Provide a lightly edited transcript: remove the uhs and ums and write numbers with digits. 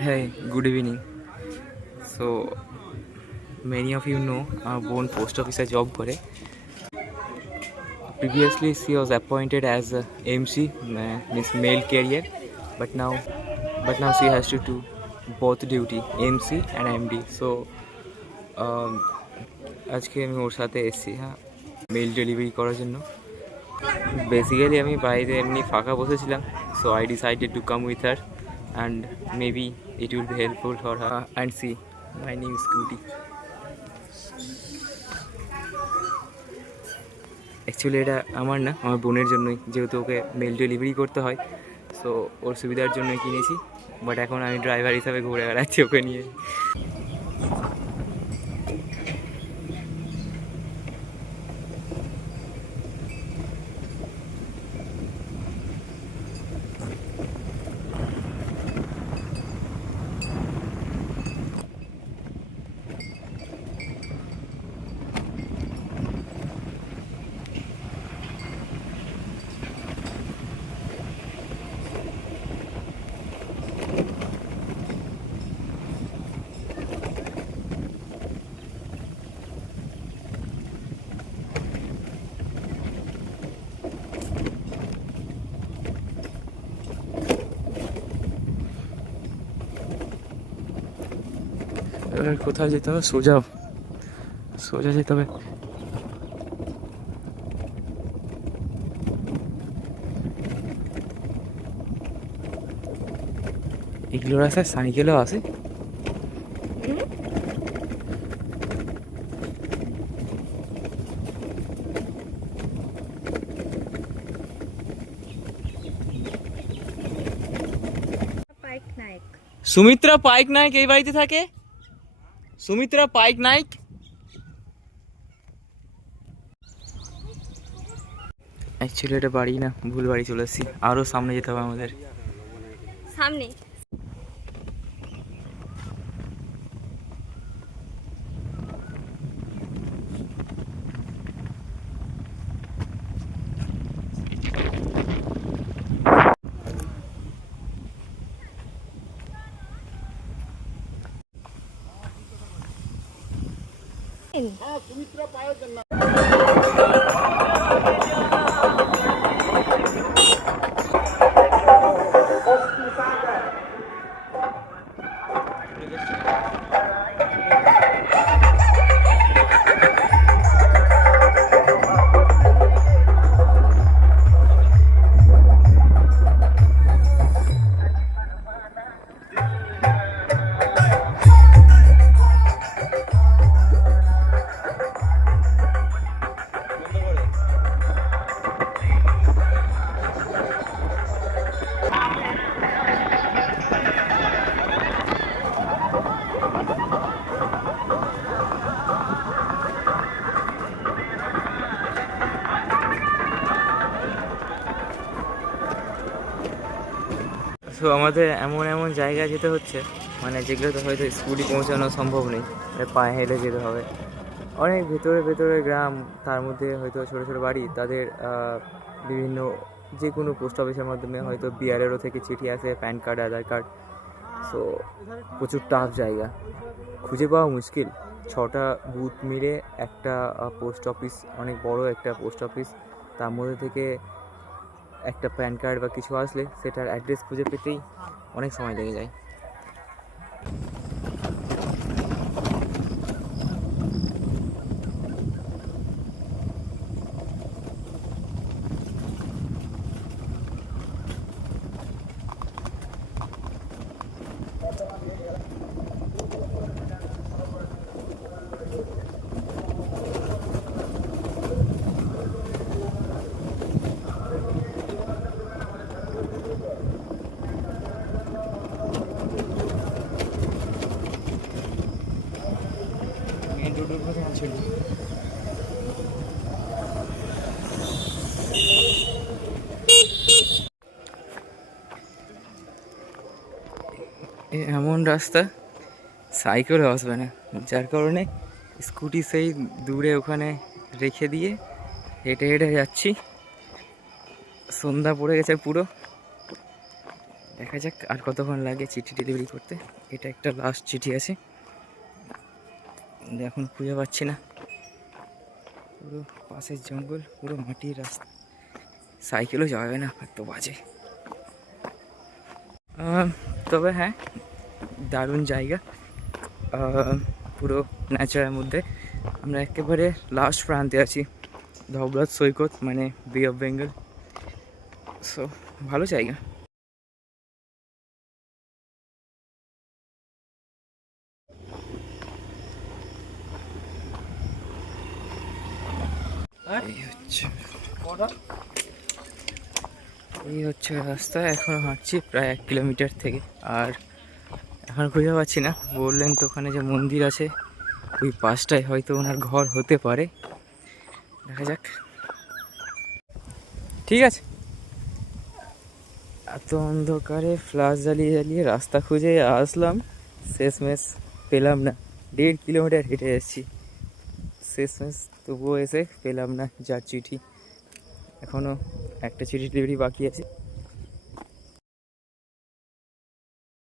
Hey, good evening. So, many of you know our Bone post office job करे. Previously, she was appointed as a MC, means male carrier, but now she has to do both duty, MC and MD. So, um, আজকে আমি ওর সাথে এসেছি হ্যাঁ mail delivery করার জন্য। Basically আমি বাইরে এমনি ফাঁকা বসেছিলাম, so I decided to come with her and maybe it will be helpful for her and see my new scooty. Actually এটা আমার না, আমার বোনের জন্যই, যেহেতু ওকে মেল ডেলিভারি করতে হয়, সো ওর সুবিধার জন্যই কিনেছি। বাট এখন আমি ড্রাইভার হিসাবে ঘুরে বেড়াচ্ছি ওকে নিয়ে। এবার কোথায় যেতে হবে? সোজা সোজা যেতে হবে। এগুলো রাস্তায় সাইকেলও আছে। সুমিত্রা পাইক নায়ক এই বাড়িতে থাকে। সুমিত্রা পাইক নায়ক। অ্যাকচুয়ালি এটা বাড়ি না, ভুল বাড়ি চলে এসেছি। আরও সামনে যেতে হবে আমাদের। সামনে সুমিত্রা পায়ের জন্য তো আমাদের এমন এমন জায়গায় যেতে হচ্ছে, মানে যেগুলোতে হয়তো স্কুটি পৌঁছানো সম্ভব নেই, পায়ে হেঁটে যেতে হবে। অনেক ভেতরে ভেতরে গ্রাম, তার মধ্যে হয়তো ছোটো ছোটো বাড়ি, তাদের বিভিন্ন যে কোনো পোস্ট অফিসের মাধ্যমে হয়তো বিআরএরও থেকে চিঠি আসে, প্যান কার্ড, আধার কার্ড। সো প্রচুর টাফ জায়গা, খুঁজে পাওয়া মুশকিল। 6টা বুথ মিলে একটা পোস্ট অফিস, অনেক বড় একটা পোস্ট অফিস, তার মধ্যে থেকে একটা প্যান কার্ড বা কিছু আসলে সেটার অ্যাড্রেস খুঁজে পেতেই অনেক সময় লেগে যায়। এমন রাস্তা সাইকেলে আসবে না, যার কারণে স্কুটি সেই দূরে ওখানে রেখে দিয়ে হেঁটে হেঁটে যাচ্ছি। সন্ধ্যা পড়ে গেছে পুরো, দেখা যাক আর কতক্ষণ লাগে চিঠি ডেলিভারি করতে। এটা একটা লাস্ট চিঠি আছে, এখন খুঁজে পাচ্ছি না। পুরো পাশের জঙ্গল, পুরো মাটির রাস্তা, সাইকেলও যাবে না, এত বাজে। তবে হ্যাঁ, দারুণ জায়গা, পুরো ন্যাচারের মধ্যে। আমরা একেবারে লাস্ট প্রান্তে আছি, ধবলাত সৈকত মানে বে অফ বেঙ্গল। সো ভালো জায়গা। এই হচ্ছে রাস্তা, এখন হাঁটছি প্রায় 1 কিলোমিটার থেকে। আর এখন খুঁজে পাচ্ছি না। বললেন তো ওখানে যে মন্দির আছে ওই পাশটায় হয়তো ওনার ঘর হতে পারে, দেখা যাক। ঠিক আছে। এত অন্ধকারে ফ্ল্যাশ জ্বালিয়ে জ্বালিয়ে রাস্তা খুঁজে আসলাম, শেষমেশ পেলাম না। 1.5 কিলোমিটার হেঁটে এসেছি, শেষমেশ তবুও এসে পেলাম না যার চিঠি। এখনও একটা চিঠি ডেলিভারি বাকি আছে।